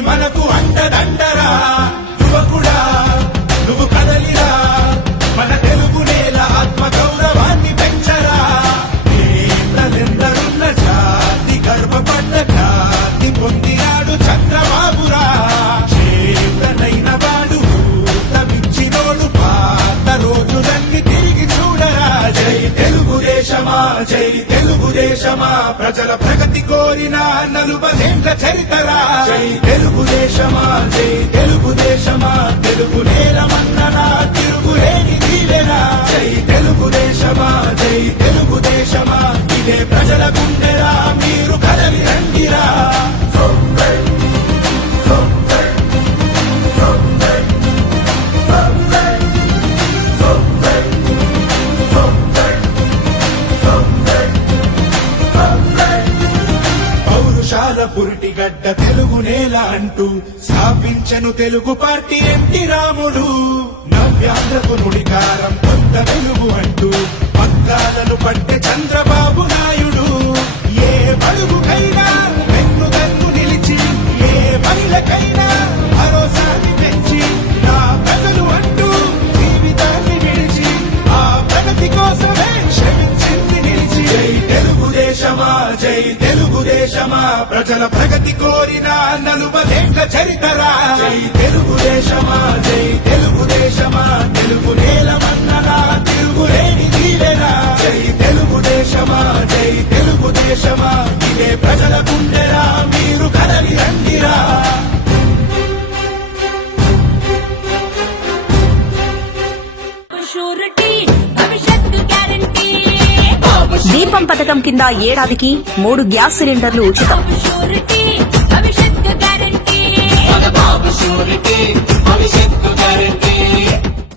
మనకు అండదండరా దేశమా జై తెలుగుదేశమా? ప్రజల ప్రగతి కోరిన నలుబదేండ్ల చరితరా? జై తెలుగుదేశమా? జై తెలుగుదేశమా? తెలుగు నేలమన్ననా తిరుగులేని దీవెనా జై తెలుగుదేశమా? జై తెలుగుదేశమా? ఇదే ప్రజల పౌరుషాల పురిటిగడ్డ తెలుగు నేల అంటూ స్థాపించను తెలుగు పార్టీ ఎన్టీ రాముడు. నవ్యాంధ్రకు నుడికారం కొత్త తెలుగు అంటూ జై తెలుగుదేశమా ప్రజల ప్రగతి కోరిన నలుబదేండ్ల చరితరా. జై తెలుగుదేశమా జై తెలుగుదేశమా తెలుగు నేలమన్ననా తిరుగులేని దీవెనా జై తెలుగుదేశమా జై తెలుగుదేశమా ఇదే ప్రజల గుండె దీపం పథకం కింద ఏడాదికి మూడు గ్యాస్ సిలిండర్లు ఉచితం.